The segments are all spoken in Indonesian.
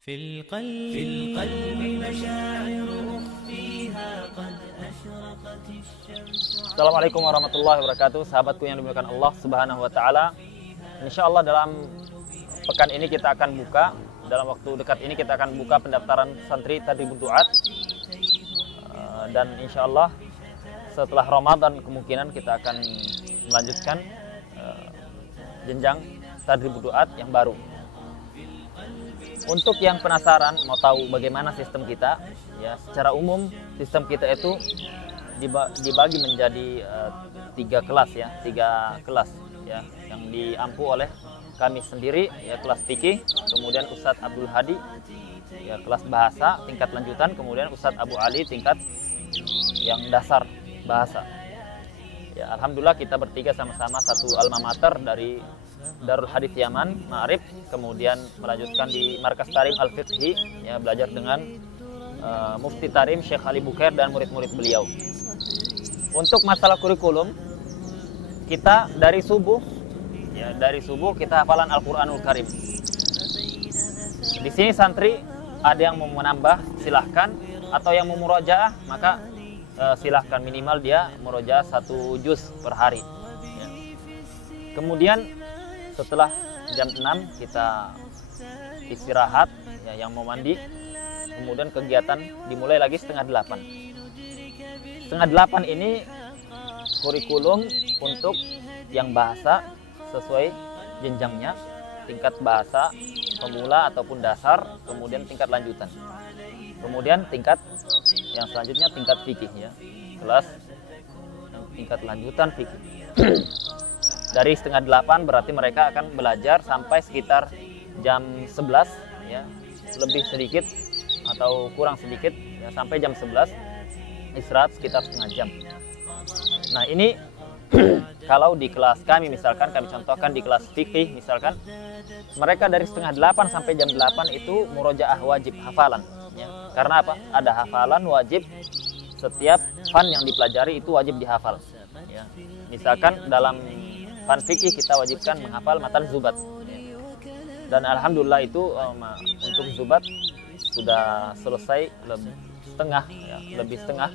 في القلب مشاعر أخفيها قد أشرقت الشمس. Assalamualaikum warahmatullahi wabarakatuh. Sahabatku yang dimuliakan Allah Subhanahu wa taala. Insyaallah dalam pekan ini kita akan buka, dalam waktu dekat ini kita akan buka pendaftaran santri Tadribud Duat. Dan insyaallah setelah Ramadan kemungkinan kita akan melanjutkan jenjang Tadribud Duat yang baru. Untuk yang penasaran mau tahu bagaimana sistem kita, ya secara umum sistem kita itu dibagi menjadi tiga kelas ya, yang diampu oleh kami sendiri, ya kelas fikih, kemudian Ustadz Abdul Hadi, ya kelas bahasa tingkat lanjutan, kemudian Ustadz Abu Ali tingkat yang dasar bahasa. Ya alhamdulillah kita bertiga sama-sama satu alma mater dari Darul Hadits Yaman, Ma'arif, kemudian melanjutkan di Markas Tarim Al-Fiqhi, ya belajar dengan Mufti Tarim Syekh Ali Bukair dan murid-murid beliau. Untuk masalah kurikulum, kita dari subuh kita hafalan Al-Qur'anul Karim. Di sini santri ada yang mau menambah silahkan, atau yang mau murojaah maka silahkan, minimal dia murojaah 1 juz per hari. Ya. Kemudian setelah jam 6 kita istirahat, ya, yang mau mandi, kemudian kegiatan dimulai lagi setengah 8. Setengah 8 ini kurikulum untuk yang bahasa sesuai jenjangnya, tingkat bahasa pemula ataupun dasar, kemudian tingkat lanjutan, kemudian tingkat yang selanjutnya tingkat fikih, ya kelas yang tingkat lanjutan fikih. Dari setengah 8 berarti mereka akan belajar sampai sekitar jam 11, ya lebih sedikit atau kurang sedikit, ya sampai jam 11, istirahat sekitar setengah jam. Nah ini kalau di kelas kami, misalkan kami contohkan di kelas fikih, misalkan mereka dari setengah 8 sampai jam 8 itu murojaah wajib hafalan, ya. Karena apa? Ada hafalan wajib, setiap fan yang dipelajari itu wajib dihafal, ya. Misalkan dalam fan fikih kita wajibkan menghafal matan zubat, ya. Dan alhamdulillah itu untuk zubat sudah selesai lebih setengah,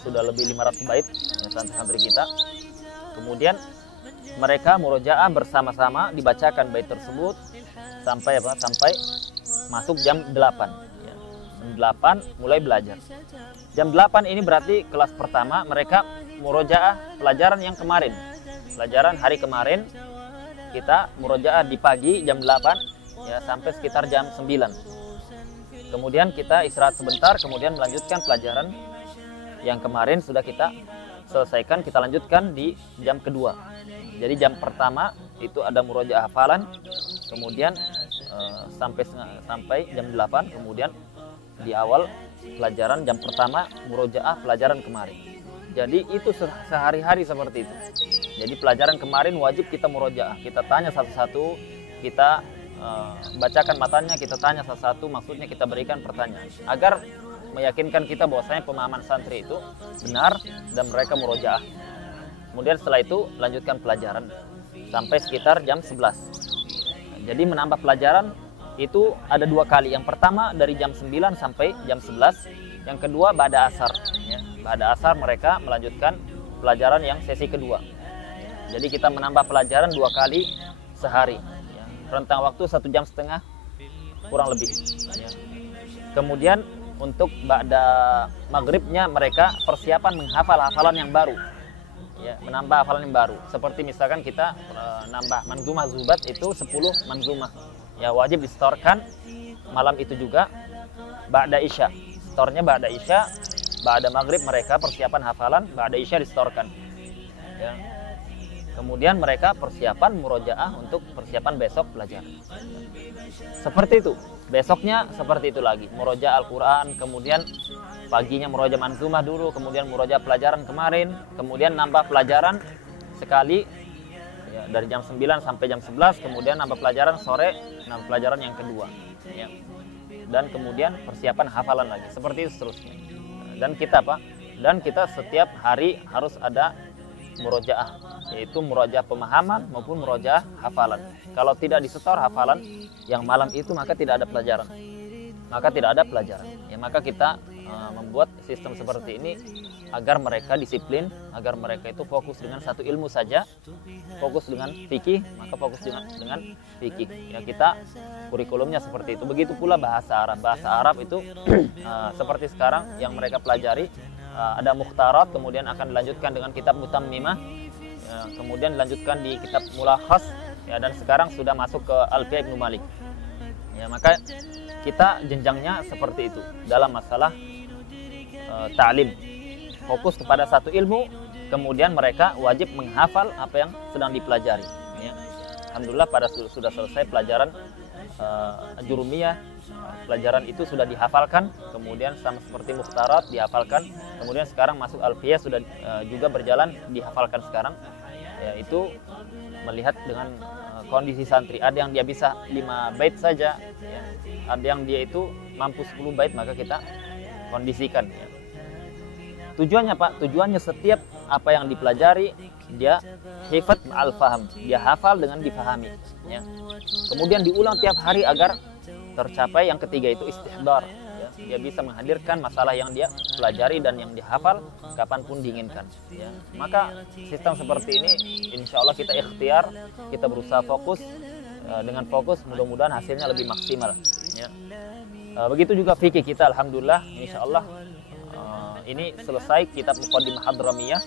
sudah lebih 500 bait, ya, santri-santri kita. Kemudian mereka murojaah bersama-sama, dibacakan bait tersebut sampai masuk jam 8, ya. Jam 8 mulai belajar. Jam 8 ini berarti kelas pertama, mereka murojaah pelajaran yang kemarin. Pelajaran hari kemarin kita murojaah di pagi jam 8, ya sampai sekitar jam 9. Kemudian kita istirahat sebentar, kemudian melanjutkan pelajaran yang kemarin sudah kita selesaikan, kita lanjutkan di jam kedua. Jadi jam pertama itu ada murojaah hafalan, kemudian sampai jam 8, kemudian di awal pelajaran jam pertama murojaah pelajaran kemarin. Jadi itu sehari-hari seperti itu. Jadi pelajaran kemarin wajib kita murojaah, kita tanya satu-satu, kita bacakan matanya, kita tanya satu-satu, maksudnya kita berikan pertanyaan agar meyakinkan kita bahwasanya pemahaman santri itu benar dan mereka murojaah. Kemudian setelah itu lanjutkan pelajaran sampai sekitar jam 11. Jadi menambah pelajaran itu ada 2 kali. Yang pertama dari jam 9 sampai jam 11, yang kedua ba'da asar, ya. Ba'da asar mereka melanjutkan pelajaran yang sesi kedua. Jadi kita menambah pelajaran 2 kali sehari, ya. Rentang waktu 1,5 jam kurang lebih, ya. Kemudian untuk ba'da maghribnya mereka persiapan menghafal hafalan yang baru, ya, menambah hafalan yang baru. Seperti misalkan kita nambah manzumah zubat itu 10 manzumah, ya wajib distorkan malam itu juga ba'da isya. Stornya ba'da isya, ba'da maghrib mereka persiapan hafalan, ba'da isya distorkan, ya. Kemudian mereka persiapan murojaah untuk persiapan besok pelajaran. Seperti itu. Besoknya seperti itu lagi. Murojaah Al-Quran, kemudian paginya murojaah manzumah dulu, kemudian murojaah pelajaran kemarin, kemudian nambah pelajaran sekali, ya, dari jam 9 sampai jam 11, kemudian nambah pelajaran sore, nambah pelajaran yang kedua, ya. Dan kemudian persiapan hafalan lagi. Seperti itu seterusnya. Dan kita setiap hari harus ada murojaah, yaitu murojaah pemahaman maupun murojaah hafalan. Kalau tidak disetor hafalan yang malam itu maka tidak ada pelajaran. maka tidak ada pelajaran. Ya, maka kita membuat sistem seperti ini agar mereka disiplin, agar mereka itu fokus dengan satu ilmu saja, fokus dengan fikih, maka fokus dengan fikih. Ya, kita kurikulumnya seperti itu. Begitu pula bahasa Arab. Bahasa Arab itu seperti sekarang yang mereka pelajari, ada mukhtarat, kemudian akan dilanjutkan dengan kitab mutammimah, kemudian dilanjutkan di kitab mulakhas, ya, dan sekarang sudah masuk ke Alfiyah Ibnu Malik. Ya, maka kita jenjangnya seperti itu dalam masalah ta'lim. Fokus kepada satu ilmu, kemudian mereka wajib menghafal apa yang sedang dipelajari. Ya. Alhamdulillah pada sudah selesai pelajaran Jurumiyah, pelajaran itu sudah dihafalkan, kemudian sama seperti mukhtarat dihafalkan, kemudian sekarang masuk Alfiyah sudah juga berjalan dihafalkan sekarang. Ya, itu melihat dengan kondisi santri, ada yang dia bisa 5 bait saja, ya. Ada yang dia itu mampu 10 bait, maka kita kondisikan. Ya. Tujuannya Pak, tujuannya setiap apa yang dipelajari dia hifat ma'al faham, dia hafal dengan difahami. Ya. Kemudian diulang tiap hari agar tercapai yang ketiga itu istihdar. Ya. Dia bisa menghadirkan masalah yang dia pelajari dan yang dihafal kapanpun diinginkan. Ya. Maka sistem seperti ini insya Allah kita ikhtiar, kita berusaha fokus, dengan fokus mudah-mudahan hasilnya lebih maksimal. Ya. Begitu juga fikih kita, alhamdulillah insya Allah ini selesai kitab Muqaddimah Hadramiyah,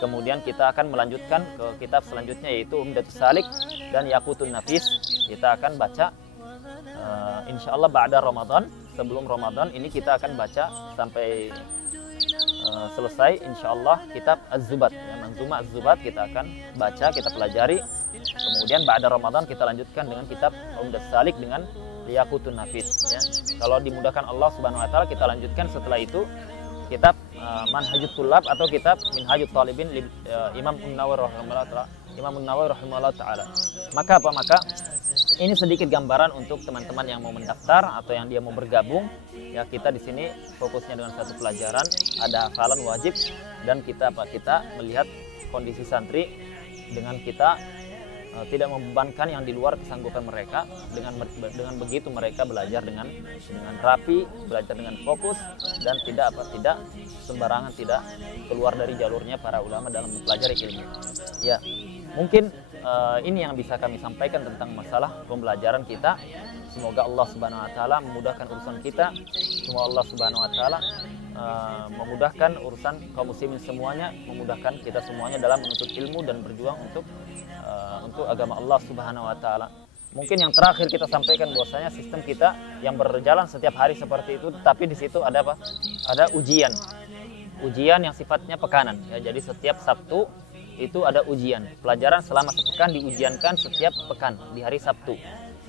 kemudian kita akan melanjutkan ke kitab selanjutnya yaitu Umdatus Salik dan Yaqutun Nafis. Kita akan baca insya Allah ba'da Ramadan, sebelum Ramadan ini kita akan baca sampai selesai insya Allah kitab Az-Zubat, ya, Manzumah Az-Zubat kita akan baca, kita pelajari, kemudian ba'da Ramadan kita lanjutkan dengan kitab Umdatus Salik dengan Yaqutun Nafis. Ya. Kalau dimudahkan Allah Subhanahu Wa Taala kita lanjutkan setelah itu kitab Manhajut Tullab atau kitab Minhajut Talibin Imam An-Nawawi rahimahullah taala. Maka apa? Maka ini sedikit gambaran untuk teman-teman yang mau mendaftar atau yang dia mau bergabung. Ya, kita di sini fokusnya dengan satu pelajaran, ada hafalan wajib, dan kita melihat kondisi santri dengan kita tidak membebankan yang di luar kesanggupan mereka. Dengan begitu mereka belajar dengan rapi, belajar dengan fokus, dan tidak sembarangan, tidak keluar dari jalurnya para ulama dalam mempelajari ilmu. Ya, mungkin ini yang bisa kami sampaikan tentang masalah pembelajaran kita. Semoga Allah Subhanahu Wa Taala memudahkan urusan kita. Semoga Allah Subhanahu Wa Taala memudahkan urusan kaum muslimin semuanya, memudahkan kita semuanya dalam menuntut ilmu dan berjuang untuk agama Allah Subhanahu Wa Taala. Mungkin yang terakhir kita sampaikan bahwasanya sistem kita yang berjalan setiap hari seperti itu, tapi di situ ada apa? Ada ujian yang sifatnya pekanan. Ya, jadi setiap Sabtu itu ada ujian. Pelajaran selama sepekan diujiankan setiap pekan di hari Sabtu.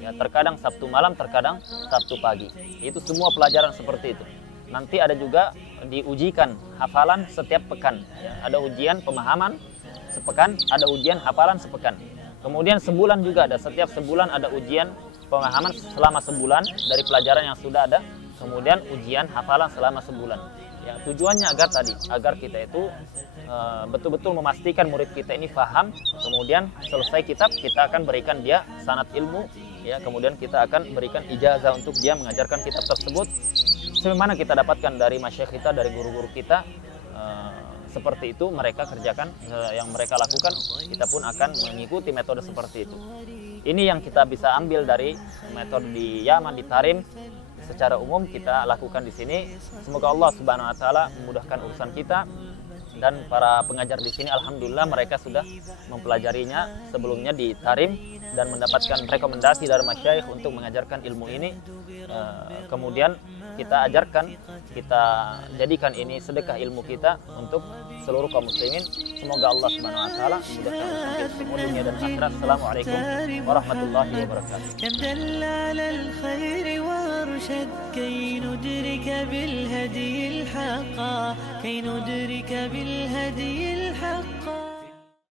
Ya, terkadang Sabtu malam, terkadang Sabtu pagi. Itu semua pelajaran seperti itu. Nanti ada juga diujikan hafalan setiap pekan. Ya, ada ujian pemahaman sepekan, ada ujian hafalan sepekan. Kemudian sebulan juga ada, setiap sebulan ada ujian pemahaman selama sebulan dari pelajaran yang sudah ada. Kemudian ujian hafalan selama sebulan. Ya, tujuannya agar kita itu betul-betul memastikan murid kita ini paham. Kemudian selesai kitab kita akan berikan dia sanad ilmu. Ya, kemudian kita akan berikan ijazah untuk dia mengajarkan kitab tersebut. Sebagaimana kita dapatkan dari masyayikh kita, dari guru-guru kita. Seperti itu mereka kerjakan, yang mereka lakukan, kita pun akan mengikuti metode seperti itu. Ini yang kita bisa ambil dari metode di Yaman, di Tarim. Secara umum kita lakukan di sini. Semoga Allah Subhanahu Wa Taala memudahkan urusan kita. Dan para pengajar di sini alhamdulillah mereka sudah mempelajarinya sebelumnya di Tarim dan mendapatkan rekomendasi dari masyayikh untuk mengajarkan ilmu ini. Kemudian kita ajarkan, kita jadikan ini sedekah ilmu kita untuk seluruh kaum muslimin. Semoga Allah Subhanahu Wa Taala memudahkan urusan kita semua dunia dan akhirat. Assalamualaikum warahmatullahi wabarakatuh. كي ندرك بالهدي الحق